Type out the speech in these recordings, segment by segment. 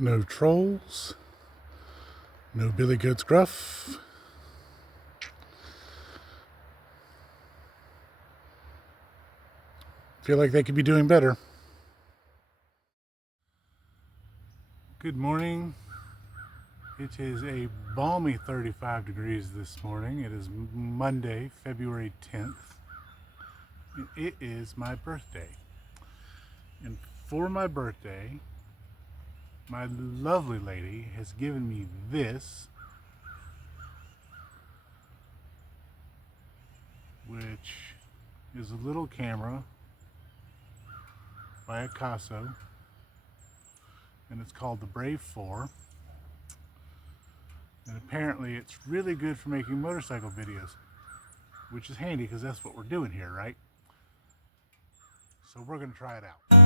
No trolls. No Billy Goat's Gruff. Feel like they could be doing better. Good morning. It is a balmy 35 degrees this morning. It is Monday, February 10th. It is my birthday. And for my birthday, my lovely lady has given me this, which is a little camera by Picasso, and it's called the Brave 4. And apparently it's really good for making motorcycle videos, which is handy because that's what we're doing here, right? So we're going to try it out.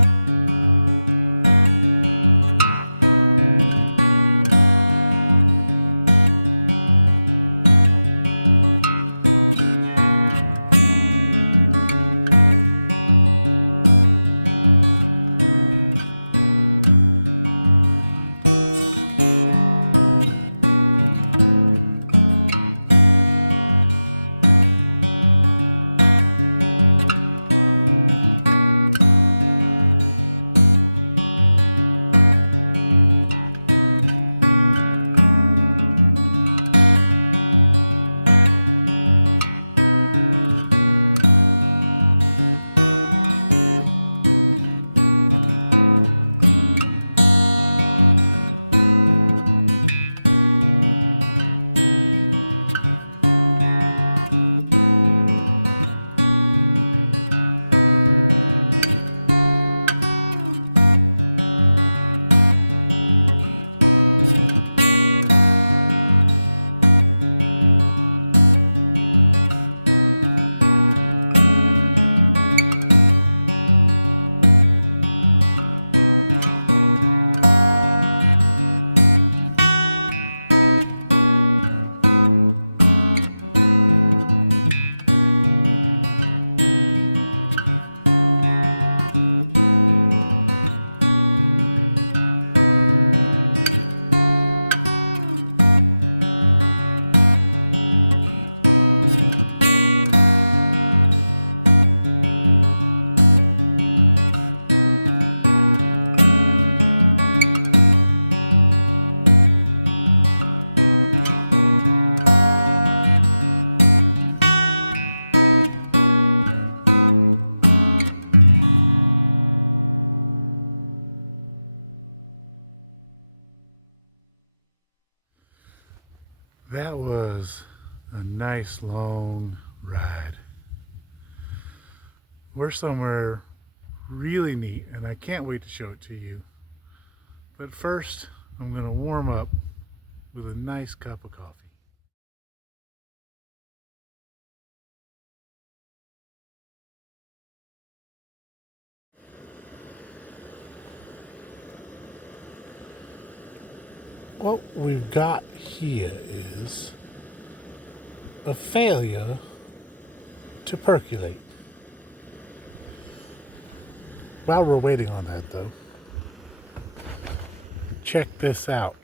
That was a nice long ride. We're somewhere really neat and I can't wait to show it to you. But first, I'm going to warm up with a nice cup of coffee. What we've got here is a failure to percolate. While we're waiting on that though, check this out.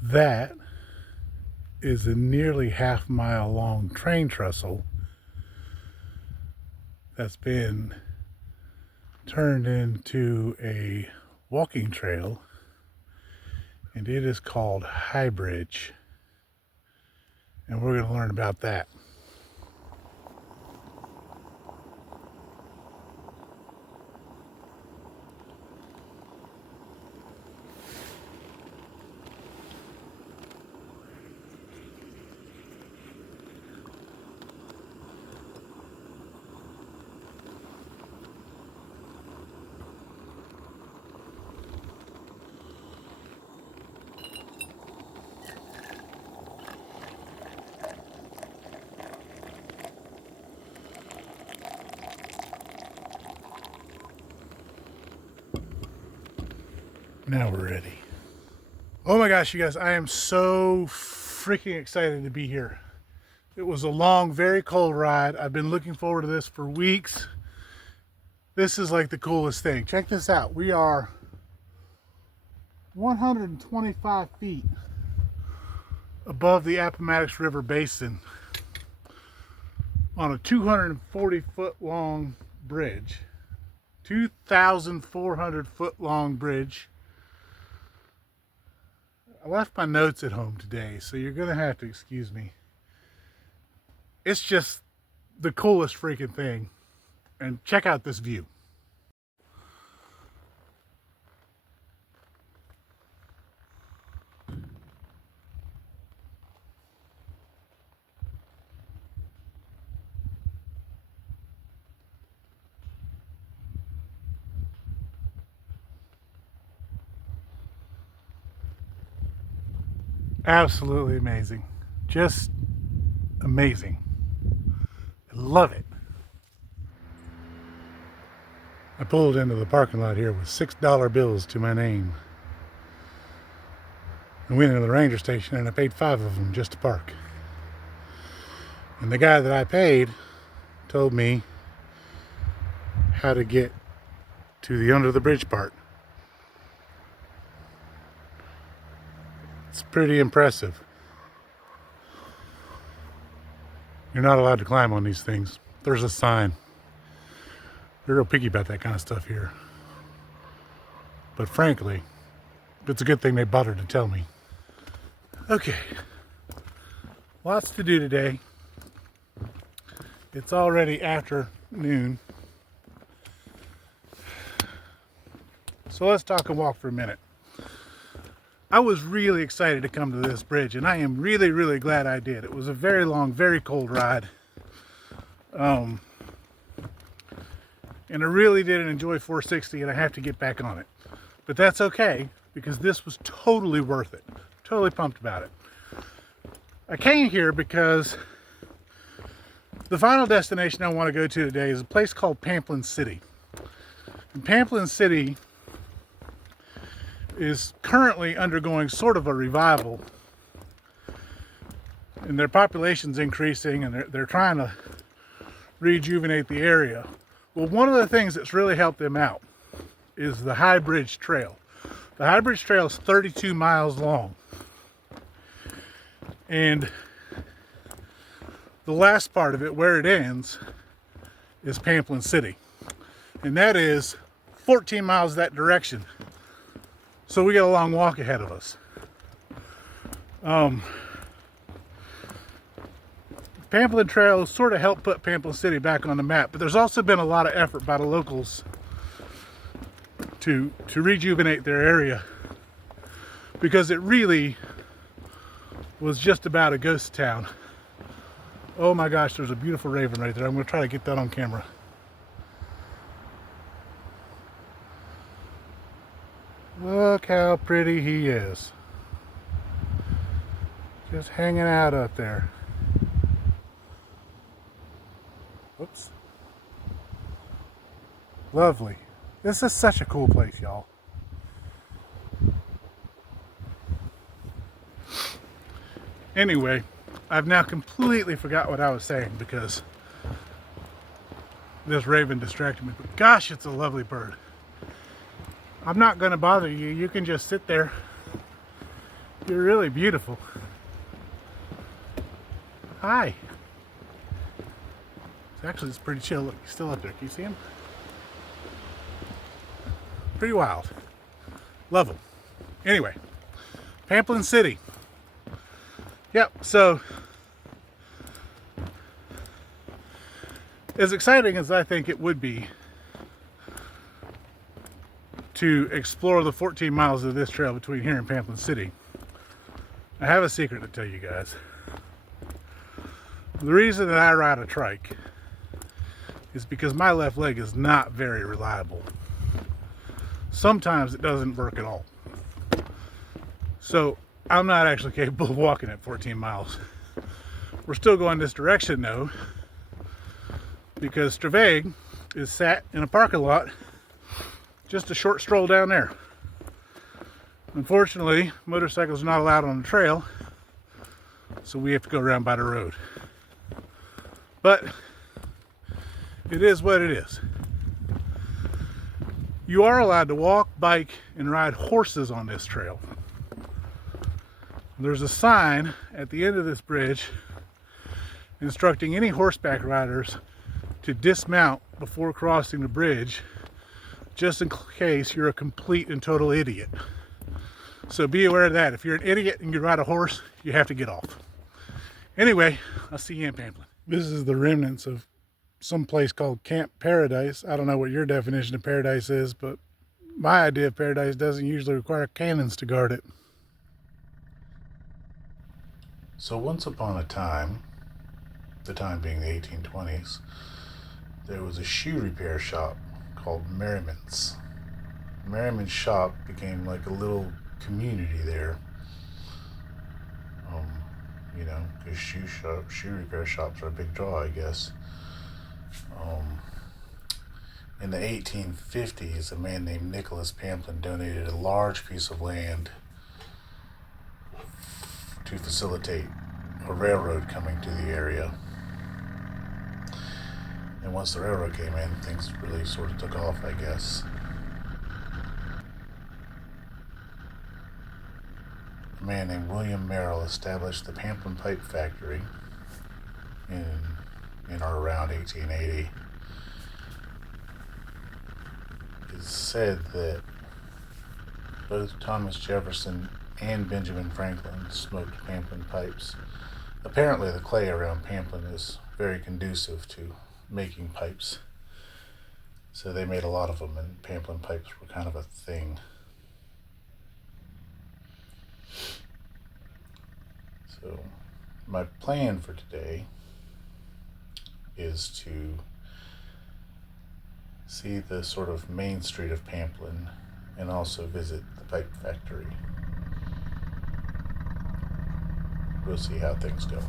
That is a nearly half-mile long train trestle that's been turned into a walking trail, and it is called High Bridge, and we're going to learn about that. Now we're ready. Oh my gosh, you guys, I am so freaking excited to be here. It was a long, very cold ride. I've been looking forward to this for weeks. This is like the coolest thing. Check this out. We are 125 feet above the Appomattox River Basin on a 240 foot long bridge. 2,400 foot long bridge. I left my notes at home today, so you're gonna have to excuse me. It's just the coolest freaking thing. And check out this view. Absolutely amazing. Just amazing. I love it. I pulled into the parking lot here with $6 bills to my name. I went into the ranger station and I paid 5 of them just to park. And the guy that I paid told me how to get to the under the bridge part. It's pretty impressive. You're not allowed to climb on these things. There's a sign. They're real picky about that kind of stuff here. But frankly, it's a good thing they bothered to tell me. Okay. Lots to do today. It's already afternoon. So let's talk and walk for a minute. I was really excited to come to this bridge, and I am really, really glad I did. It was a very long, very cold ride. And I really did enjoy 460, and I have to get back on it. But that's okay, because this was totally worth it. Totally pumped about it. I came here because the final destination I want to go to today is a place called Pamplin City. And Pamplin City is currently undergoing sort of a revival, and their population's increasing, and they're trying to rejuvenate the area. Well, one of the things that's really helped them out is the High Bridge Trail. The High Bridge Trail is 32 miles long, and the last part of it, where it ends, is Pamplin City, and that is 14 miles that direction. So we got a long walk ahead of us. Pamplin Trail sort of helped put Pamplin City back on the map, but there's also been a lot of effort by the locals to rejuvenate their area, because it really was just about a ghost town. Oh my gosh, there's a beautiful raven right there. I'm going to try to get that on camera. Look how pretty he is. Just hanging out up there. Whoops. Lovely. This is such a cool place, y'all. Anyway, I've now completely forgot what I was saying because this raven distracted me. But gosh, it's a lovely bird. I'm not going to bother you. You can just sit there. You're really beautiful. Hi. Actually, it's pretty chill. Look, he's still up there. Can you see him? Pretty wild. Love him. Anyway, Pamplin City. Yep, so as exciting as I think it would be to explore the 14 miles of this trail between here and Pamplin City, I have a secret to tell you guys. The reason that I ride a trike is because my left leg is not very reliable. Sometimes it doesn't work at all. So I'm not actually capable of walking at 14 miles. We're still going this direction though, because Straveg is sat in a parking lot just a short stroll down there. Unfortunately, motorcycles are not allowed on the trail, so we have to go around by the road. But it is what it is. You are allowed to walk, bike, and ride horses on this trail. There's a sign at the end of this bridge instructing any horseback riders to dismount before crossing the bridge, just in case you're a complete and total idiot. So be aware of that. If you're an idiot and you ride a horse, you have to get off. Anyway, I'll see you in Pamplin. This is the remnants of some place called Camp Paradise. I don't know what your definition of paradise is, but my idea of paradise doesn't usually require cannons to guard it. So once upon a time, the time being the 1820s, there was a shoe repair shop called Merriman's. Merriman's shop became like a little community there. You know, because shoe repair shops are a big draw, I guess. In the 1850s, a man named Nicholas Pamplin donated a large piece of land to facilitate a railroad coming to the area. And once the railroad came in, things really sort of took off, I guess. A man named William Merrill established the Pamplin Pipe Factory in or around 1880. It's said that both Thomas Jefferson and Benjamin Franklin smoked Pamplin pipes. Apparently the clay around Pamplin is very conducive to making pipes, so they made a lot of them, and Pamplin pipes were kind of a thing. So my plan for today is to see the sort of main street of Pamplin and also visit the pipe factory. We'll see how things go.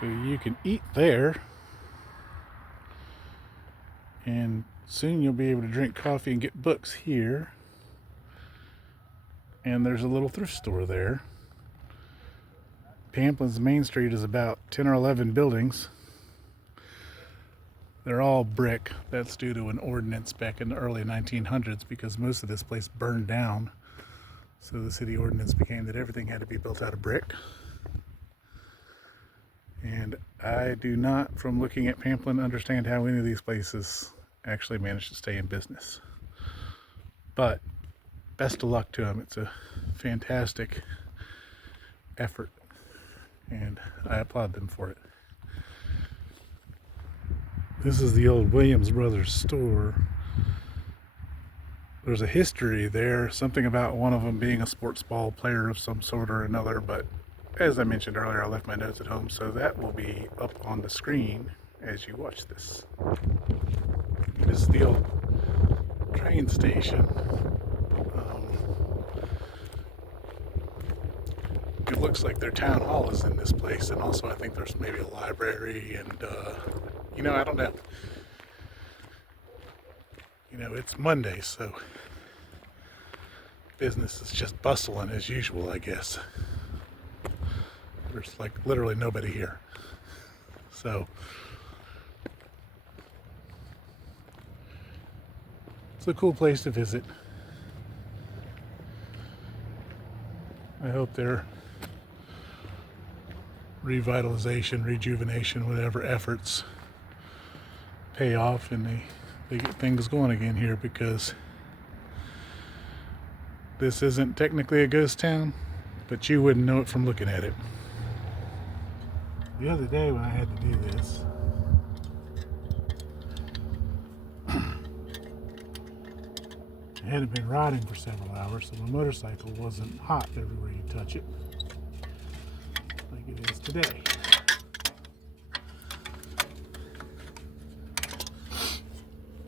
So you can eat there, and soon you'll be able to drink coffee and get books here. And there's a little thrift store there. Pamplin's main street is about 10 or 11 buildings. They're all brick. That's due to an ordinance back in the early 1900s because most of this place burned down. So the city ordinance became that everything had to be built out of brick. And I do not, from looking at Pamplin, understand how any of these places actually manage to stay in business. But best of luck to them. It's a fantastic effort, and I applaud them for it. This is the old Williams Brothers store. There's a history there, something about one of them being a sports ball player of some sort or another, but as I mentioned earlier, I left my notes at home, so that will be up on the screen as you watch this. This is the old train station. It looks like their town hall is in this place, and also I think there's maybe a library, and I don't know. It's Monday, so business is just bustling as usual, I guess. There's like literally nobody here. So it's a cool place to visit. I hope their revitalization, rejuvenation, whatever efforts pay off and they get things going again here, because this isn't technically a ghost town, but you wouldn't know it from looking at it. The other day when I had to do this, it hadn't been riding for several hours, so the motorcycle wasn't hot everywhere you touch it, like it is today.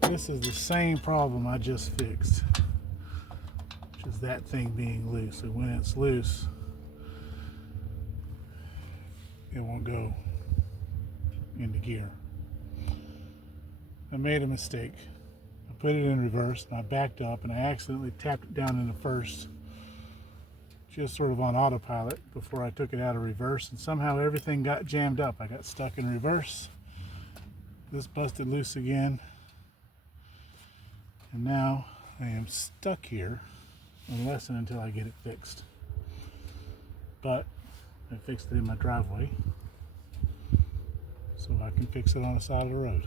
This is the same problem I just fixed, which is that thing being loose. And when it's loose, it won't go into gear. I made a mistake. I put it in reverse and I backed up and I accidentally tapped it down into first, just sort of on autopilot before I took it out of reverse, and somehow everything got jammed up. I got stuck in reverse. This busted loose again. And now I am stuck here unless and until I get it fixed. But I fixed it in my driveway, so I can fix it on the side of the road.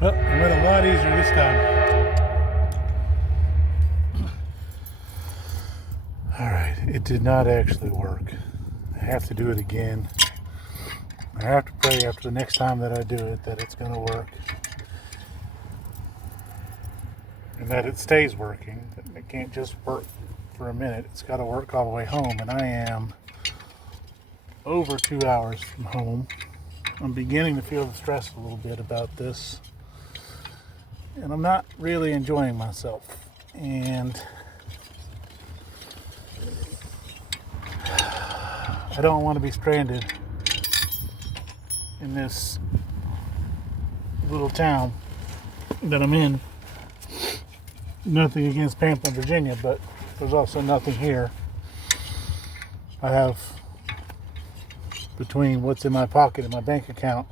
Well, it went a lot easier this time. Alright, it did not actually work. I have to do it again. I have to pray after the next time that I do it that it's going to work. And that it stays working. It can't just work for a minute. It's got to work all the way home. And I am over 2 hours from home. I'm beginning to feel the stress a little bit about this. And I'm not really enjoying myself. And I don't want to be stranded in this little town that I'm in. Nothing against Pamplin, Virginia, but there's also nothing here. I have, between what's in my pocket and my bank account,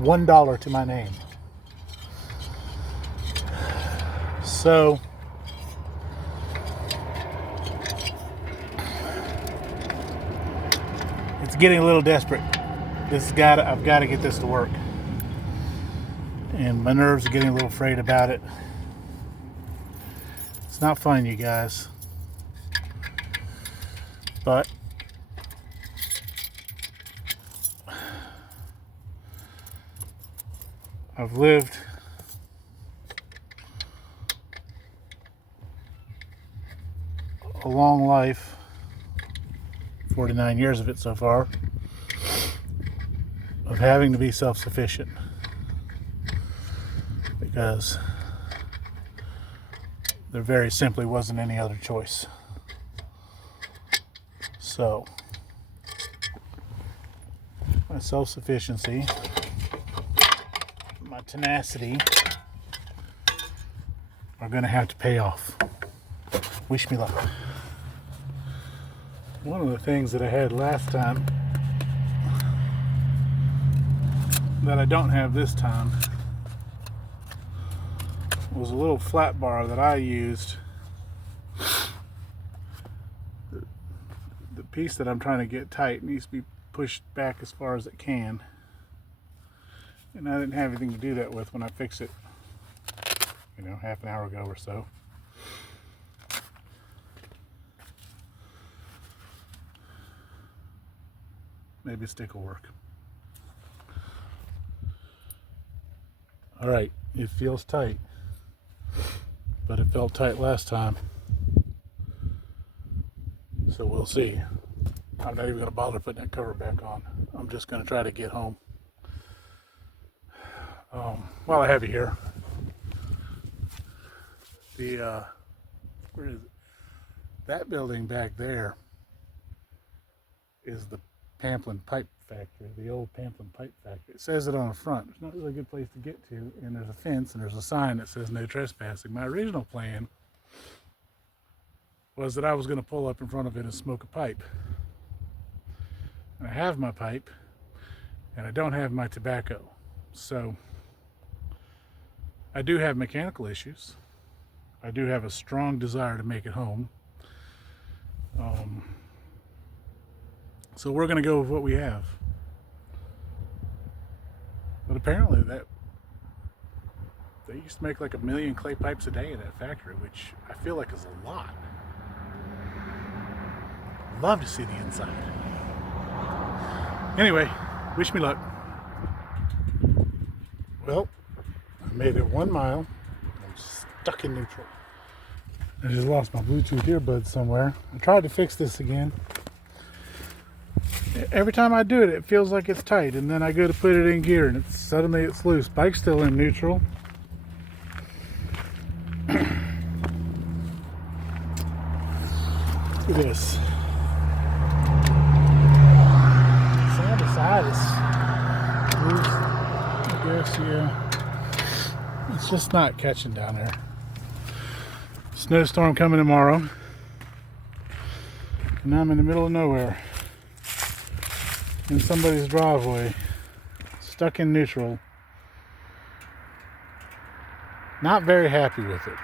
$1 to my name. So it's getting a little desperate. I've got to get this to work. And my nerves are getting a little frayed about it. It's not fun, you guys. But I've lived a long life, 49 years of it so far, of having to be self-sufficient, because there very simply wasn't any other choice. So my self-sufficiency, my tenacity are going to have to pay off. Wish me luck. One of the things that I had last time that I don't have this time was a little flat bar that I used. The piece that I'm trying to get tight needs to be pushed back as far as it can, and I didn't have anything to do that with when I fixed it, half an hour ago or so. Maybe a stick will work. All right, it feels tight, but it felt tight last time, so we'll see. I'm not even going to bother putting that cover back on. I'm just going to try to get home. While I have you here, where is it? That building back there is the Pamplin pipe factory, the old Pamplin pipe factory. It says it on the front. It's not really a good place to get to, and there's a fence and there's a sign that says no trespassing. My original plan was that I was going to pull up in front of it and smoke a pipe. And I have my pipe, and I don't have my tobacco. So I do have mechanical issues. I do have a strong desire to make it home. So we're going to go with what we have. But apparently they used to make like 1 million clay pipes a day in that factory, which I feel like is a lot. Love to see the inside. Anyway, wish me luck. Well, I made it 1 mile. I'm stuck in neutral. I just lost my Bluetooth earbuds somewhere. I tried to fix this again. Every time I do it, it feels like it's tight, and then I go to put it in gear, and suddenly it's loose. Bike's still in neutral. Look at this. Side to side is loose, I guess, yeah. It's just not catching down there. Snowstorm coming tomorrow. And now I'm in the middle of nowhere. In somebody's driveway. Stuck in neutral. Not very happy with it.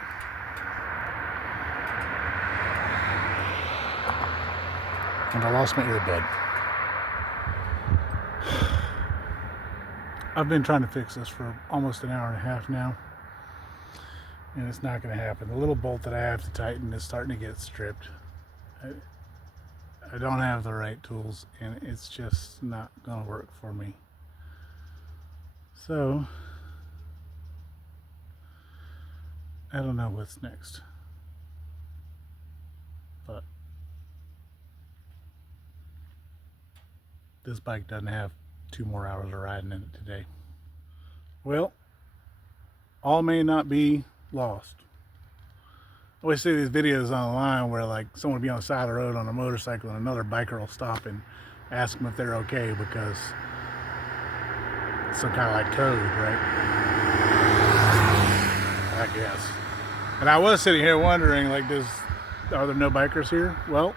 And I lost my earbud. I've been trying to fix this for almost an hour and a half now. And it's not going to happen. The little bolt that I have to tighten is starting to get stripped. I don't have the right tools, and it's just not going to work for me. So, I don't know what's next. But this bike doesn't have 2 more hours of riding in it today. Well, all may not be lost. I always see these videos online where like someone will be on the side of the road on a motorcycle and another biker will stop and ask them if they're okay because it's some kind of like code, right? I guess. And I was sitting here wondering, like, are there no bikers here? Well,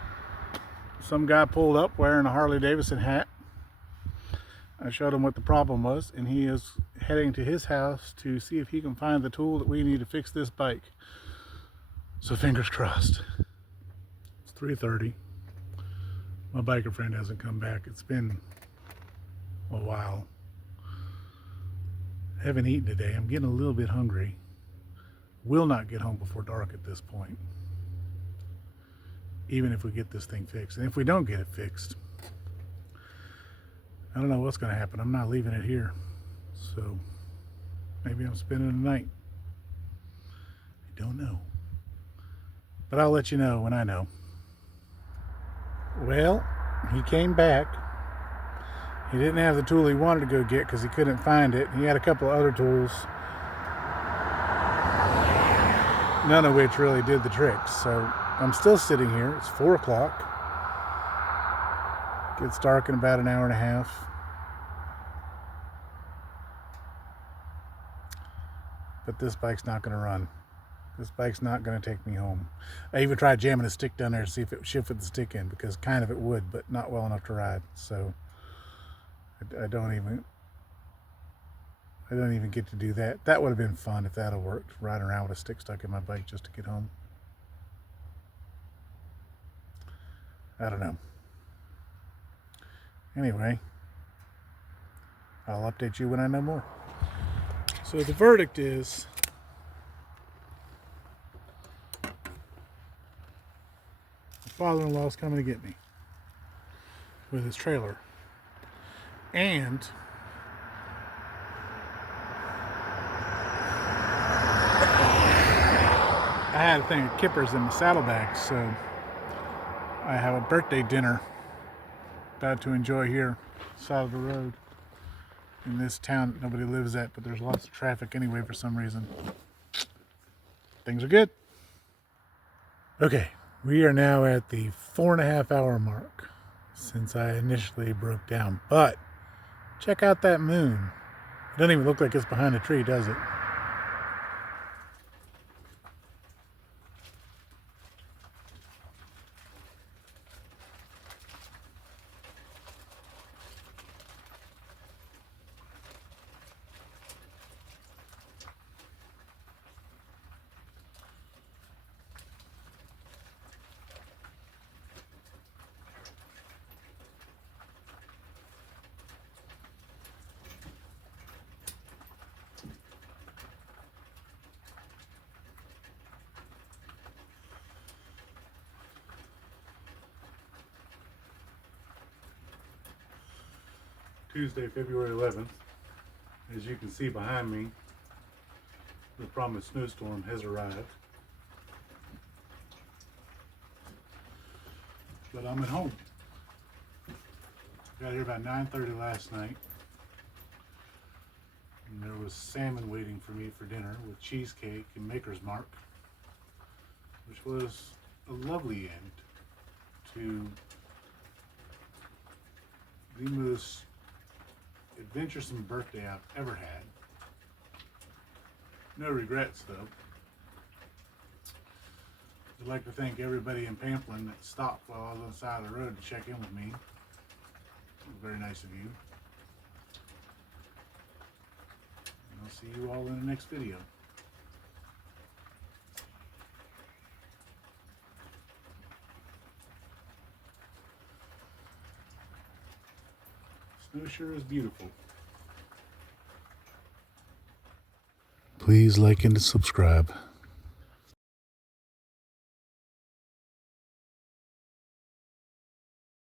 some guy pulled up wearing a Harley Davidson hat. I showed him what the problem was, and he is heading to his house to see if he can find the tool that we need to fix this bike. So fingers crossed. It's 3:30. My biker friend hasn't come back. It's been a while. I haven't eaten today. I'm getting a little bit hungry. Will not get home before dark at this point. Even if we get this thing fixed. And if we don't get it fixed, I don't know what's going to happen. I'm not leaving it here. So maybe I'm spending the night. I don't know. But I'll let you know when I know. Well, he came back. He didn't have the tool he wanted to go get because he couldn't find it. He had a couple of other tools, none of which really did the trick. So I'm still sitting here. It's 4 o'clock. Gets dark in about an hour and a half. But this bike's not going to run. This bike's not going to take me home. I even tried jamming a stick down there to see if it would shift the stick in, because kind of it would, but not well enough to ride. So I don't even get to do that. That would have been fun if that had worked, riding around with a stick stuck in my bike just to get home. I don't know. Anyway, I'll update you when I know more. So the verdict is father-in-law's coming to get me with his trailer, and I had a thing of kippers in the saddlebags, so I have a birthday dinner about to enjoy here side of the road in this town that nobody lives at, but there's lots of traffic anyway for some reason. Things are good. Okay. We are now at the 4.5 hour mark since I initially broke down. But check out that moon. It doesn't even look like it's behind a tree, does it? Tuesday, February 11th. As you can see behind me, the promised snowstorm has arrived. But I'm at home. Got here about 9:30 last night. And there was salmon waiting for me for dinner with cheesecake and Maker's Mark, which was a lovely end to the most adventuresome birthday I've ever had. No regrets though. I'd like to thank everybody in Pamplin that stopped while I was on the side of the road to check in with me. Very nice of you. And I'll see you all in the next video. Snow sure is beautiful. Please like and subscribe.